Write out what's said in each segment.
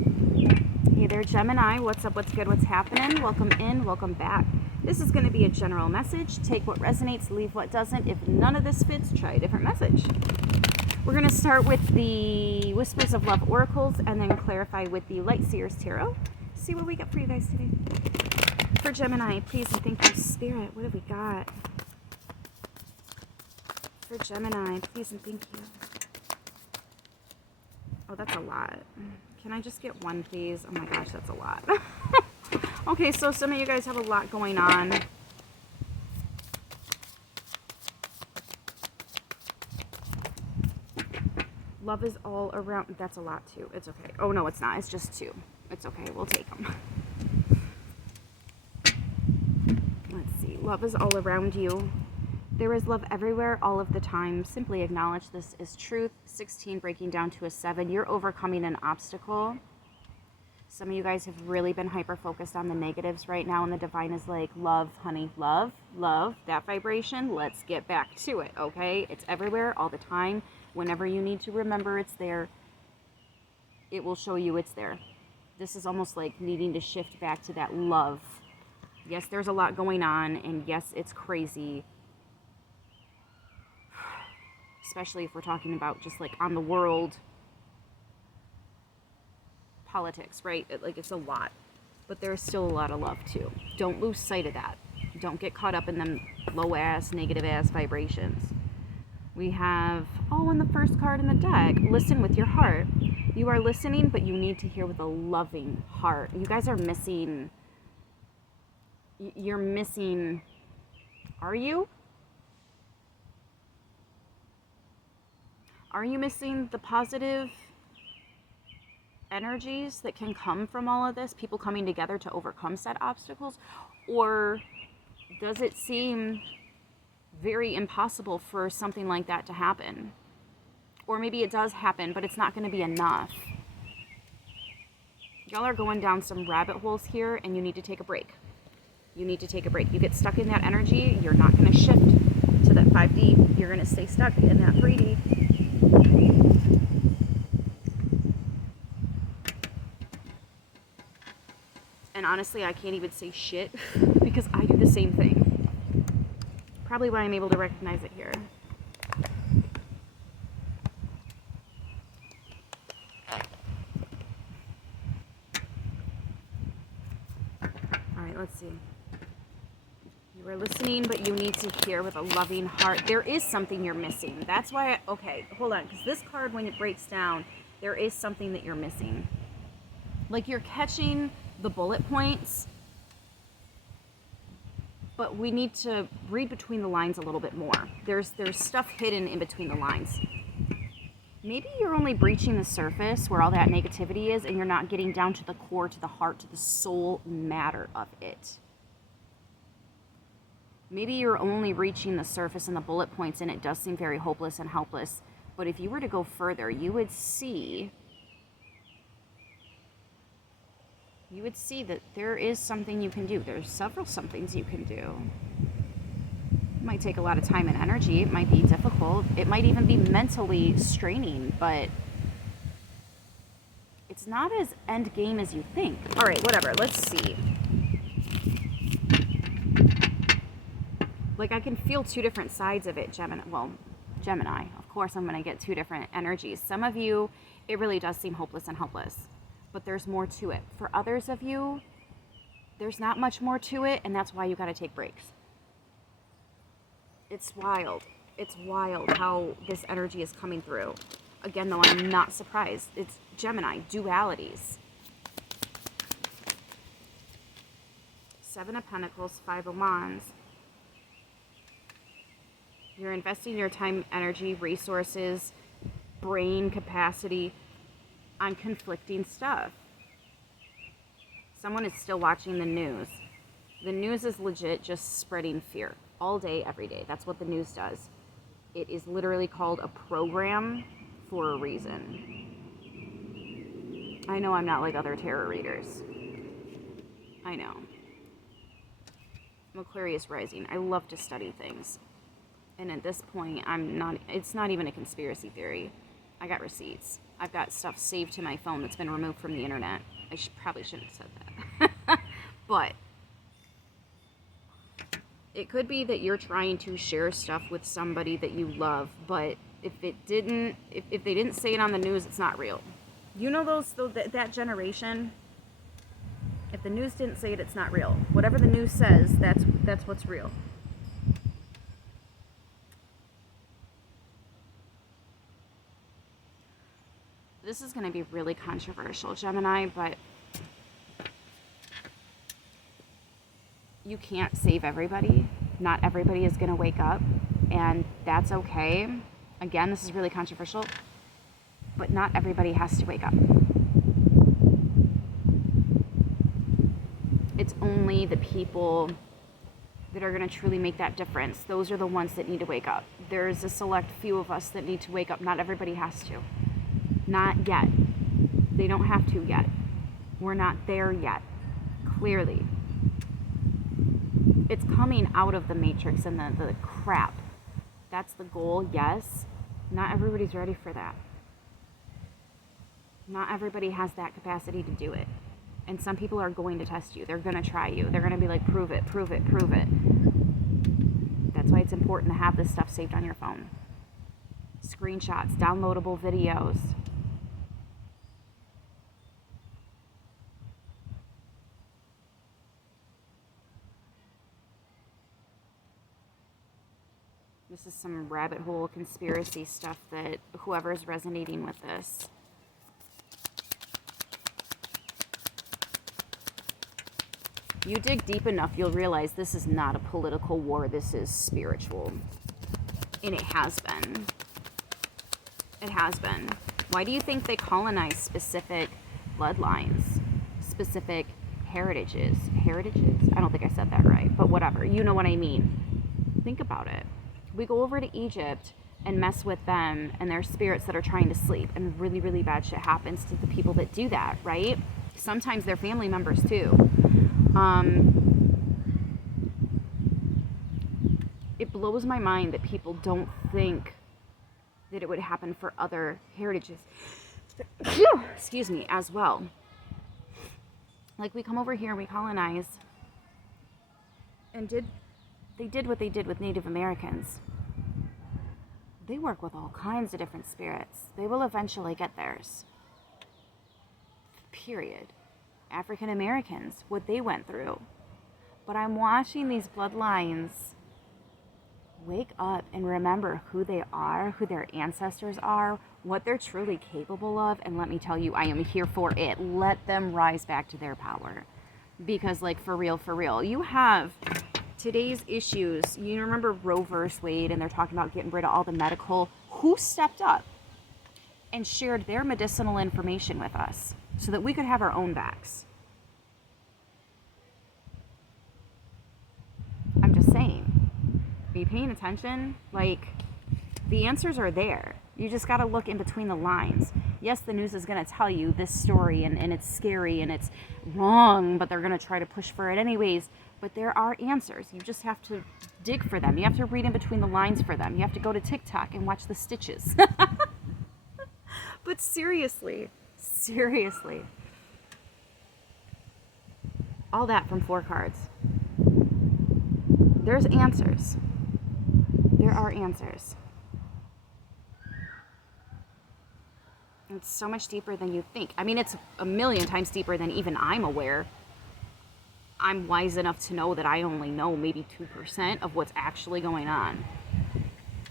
Hey there, Gemini. What's up? What's good? What's happening? Welcome in. Welcome back. This is going to be a general message. Take what resonates, leave what doesn't. If none of this fits, try a different message. We're going to start with the Whispers of Love Oracles and then clarify with the Light Seers Tarot. See what we got for you guys today. For Gemini, please and thank you, Spirit. What have we got? For Gemini, please and thank you. Oh, that's a lot. Can I just get one, please? Oh my gosh, that's a lot. Okay, so some of you guys have a lot going on. Love is all around. That's a lot too. It's okay. Oh no, it's not. It's just two. It's okay. We'll take them. Let's see. Love is all around you. There is love everywhere, all of the time. Simply acknowledge this is truth. 16 breaking down to a 7. You're overcoming an obstacle. Some of you guys have really been hyper-focused on the negatives right now, and the divine is like, love, honey, love, love, that vibration. Let's get back to it, okay? It's everywhere, all the time. Whenever you need to remember it's there, it will show you it's there. This is almost like needing to shift back to that love. Yes, there's a lot going on, and yes, it's crazy. Especially if we're talking about just like on the world politics, right? It's a lot, but there's still a lot of love too. Don't lose sight of that. Don't get caught up in them low ass, negative ass vibrations. We have, in the first card in the deck, listen with your heart. You are listening, but you need to hear with a loving heart. You guys are missing, you're missing, are you? Are you missing the positive energies that can come from all of this? People coming together to overcome said obstacles? Or does it seem very impossible for something like that to happen? Or maybe it does happen, but it's not going to be enough. Y'all are going down some rabbit holes here, and you need to take a break. You need to take a break. You get stuck in that energy, you're not going to shift to that 5D. You're going to stay stuck in that 3D. And honestly, I can't even say shit because I do the same thing. Probably why I'm able to recognize it here. Alright, let's see. You are listening, but you need to hear with a loving heart. There is something you're missing. That's why, okay, hold on. Because this card, when it breaks down, there is something that you're missing. Like you're catching the bullet points, but we need to read between the lines a little bit more. There's stuff hidden in between the lines. Maybe you're only breaching the surface where all that negativity is, and you're not getting down to the core, to the heart, to the soul matter of it. Maybe you're only reaching the surface and the bullet points, and it does seem very hopeless and helpless. But if you were to go further, you would see that there is something you can do. There's several somethings you can do. It might take a lot of time and energy. It might be difficult. It might even be mentally straining, but it's not as end game as you think. All right, whatever. Let's see. Like, I can feel two different sides of it, Gemini. Well, Gemini. Of course, I'm going to get two different energies. Some of you, it really does seem hopeless and helpless. But there's more to it. For others of you, there's not much more to it, and that's why you got to take breaks. It's wild. It's wild how this energy is coming through. Again, though, I'm not surprised. It's Gemini, dualities. 7 of Pentacles, 5 of Wands. You're investing your time, energy, resources, brain capacity on conflicting stuff. Someone is still watching the news. The news is legit just spreading fear all day, every day. That's what the news does. It is literally called a program for a reason. I know I'm not like other tarot readers. I know. I'm Aquarius rising. I love to study things. And at this point, it's not even a conspiracy theory. I got receipts. I've got stuff saved to my phone that's been removed from the internet. I probably shouldn't have said that. But it could be that you're trying to share stuff with somebody that you love, but if they didn't say it on the news, it's not real. You know that generation? If the news didn't say it, it's not real. Whatever the news says, that's what's real. This is going to be really controversial, Gemini, but you can't save everybody. Not everybody is going to wake up, and that's okay. Again, this is really controversial, but not everybody has to wake up. It's only the people that are going to truly make that difference. Those are the ones that need to wake up. There's a select few of us that need to wake up. Not everybody has to. Not yet. They don't have to yet. We're not there yet. Clearly. It's coming out of the matrix and the crap. That's the goal, yes. Not everybody's ready for that. Not everybody has that capacity to do it. And some people are going to test you. They're going to try you. They're going to be like, prove it, prove it, prove it. That's why it's important to have this stuff saved on your phone. Screenshots, downloadable videos. This is some rabbit hole conspiracy stuff that whoever's resonating with this. You dig deep enough, you'll realize this is not a political war. This is spiritual. And it has been. It has been. Why do you think they colonize specific bloodlines? Specific heritages? Heritages? I don't think I said that right, but whatever. You know what I mean. Think about it. We go over to Egypt and mess with them and their spirits that are trying to sleep, and really, really bad shit happens to the people that do that, right? Sometimes they're family members too. It blows my mind that people don't think that it would happen for other heritages, excuse me, as well. Like, we come over here and we colonize, and they did what they did with Native Americans. They work with all kinds of different spirits. They will eventually get theirs. Period. African Americans, what they went through. But I'm watching these bloodlines wake up and remember who they are, who their ancestors are, what they're truly capable of, and let me tell you, I am here for it. Let them rise back to their power. Because, like, for real, you have today's issues. You remember Roe versus Wade, and they're talking about getting rid of all the medical. Who stepped up and shared their medicinal information with us so that we could have our own backs? I'm just saying. Are you paying attention? Like, the answers are there. You just got to look in between the lines. Yes, the news is going to tell you this story, and it's scary, and it's wrong, but they're going to try to push for it anyways. But there are answers. You just have to dig for them. You have to read in between the lines for them. You have to go to TikTok and watch the stitches. But seriously. All that from 4 cards. There's answers. There are answers. It's so much deeper than you think. I mean, it's a million times deeper than even I'm aware. I'm wise enough to know that I only know maybe 2% of what's actually going on.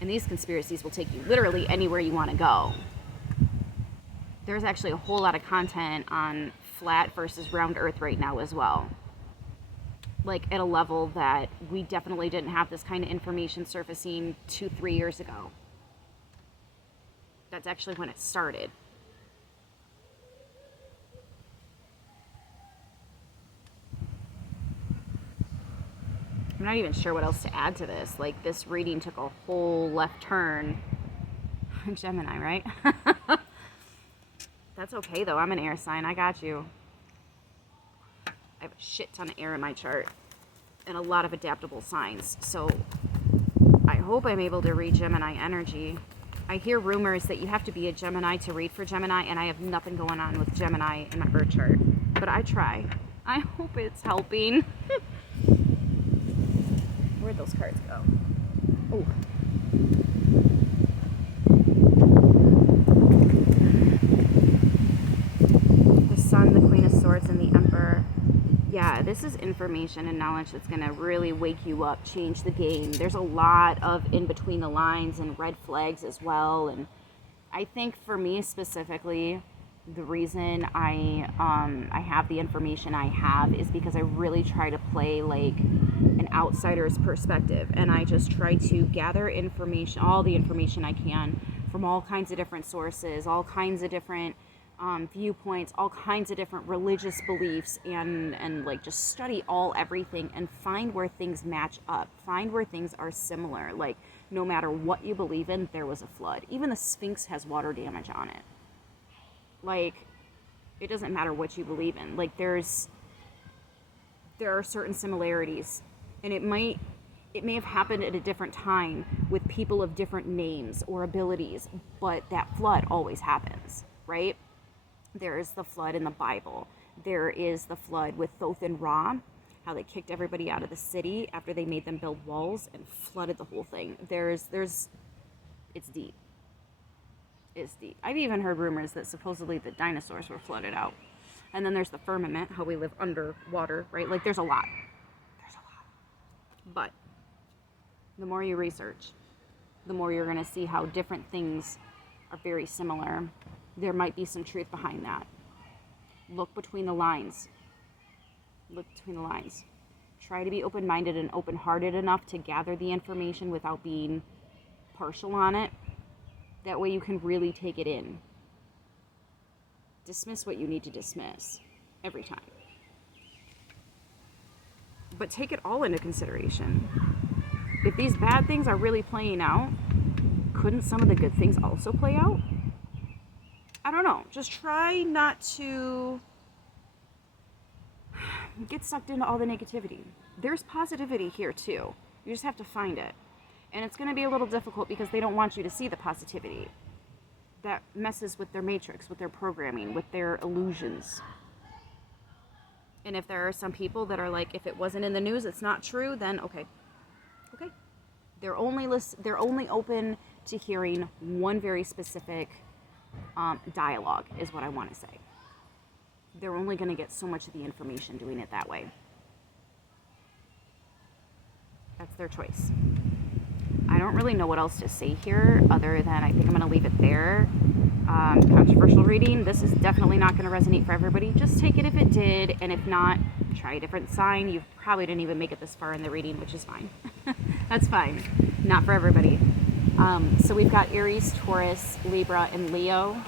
And these conspiracies will take you literally anywhere you want to go. There's actually a whole lot of content on flat versus round earth right now as well. Like, at a level that we definitely didn't have this kind of information surfacing 2-3 years ago. That's actually when it started. I'm not even sure what else to add to this. Like, this reading took a whole left turn. I'm Gemini, right? That's okay, though. I'm an air sign. I got you. I have a shit ton of air in my chart and a lot of adaptable signs. So I hope I'm able to read Gemini energy. I hear rumors that you have to be a Gemini to read for Gemini, and I have nothing going on with Gemini in my birth chart. But I try. I hope it's helping. Where'd those cards go? Oh. The Sun, the Queen of Swords, and the Emperor. Yeah, this is information and knowledge that's going to really wake you up, change the game. There's a lot of in between the lines and red flags as well. And I think for me specifically, the reason I have the information I have is because I really try to play like an outsider's perspective. And I just try to gather information, all the information I can from all kinds of different sources, all kinds of different viewpoints, all kinds of different religious beliefs, and like just study everything and find where things match up, find where things are similar. Like no matter what you believe in, there was a flood. Even the Sphinx has water damage on it. Like it doesn't matter what you believe in. Like there are certain similarities, and it may have happened at a different time with people of different names or abilities, but that flood always happens, right? There is the flood in the Bible. There is the flood with Thoth and Ra, how they kicked everybody out of the city after they made them build walls and flooded the whole thing. It's deep. It's deep. I've even heard rumors that supposedly the dinosaurs were flooded out. And then there's the firmament, how we live underwater, right? Like there's a lot. But the more you research, the more you're going to see how different things are very similar. There might be some truth behind that. Look between the lines. Look between the lines. Try to be open-minded and open-hearted enough to gather the information without being partial on it. That way you can really take it in. Dismiss what you need to dismiss every time. But take it all into consideration. If these bad things are really playing out, couldn't some of the good things also play out? I don't know. Just try not to get sucked into all the negativity. There's positivity here too. You just have to find it. And it's going to be a little difficult because they don't want you to see the positivity. That messes with their matrix, with their programming, with their illusions. And if there are some people that are like, if it wasn't in the news, it's not true, then okay. Okay. They're only open to hearing one very specific dialogue is what I want to say. They're only going to get so much of the information doing it that way. That's their choice. I don't really know what else to say here other than I think I'm going to leave it there. Controversial reading. This is definitely not going to resonate for everybody. Just take it if it did, and if not, try a different sign. You probably didn't even make it this far in the reading, which is fine. That's fine. Not for everybody. So we've got Aries, Taurus, Libra, and Leo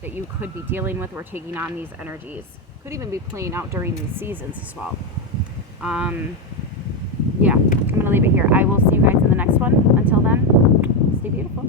that you could be dealing with or taking on these energies. Could even be playing out during these seasons as well. Yeah, I'm going to leave it here. I will see you guys in the next one. Until then, stay beautiful.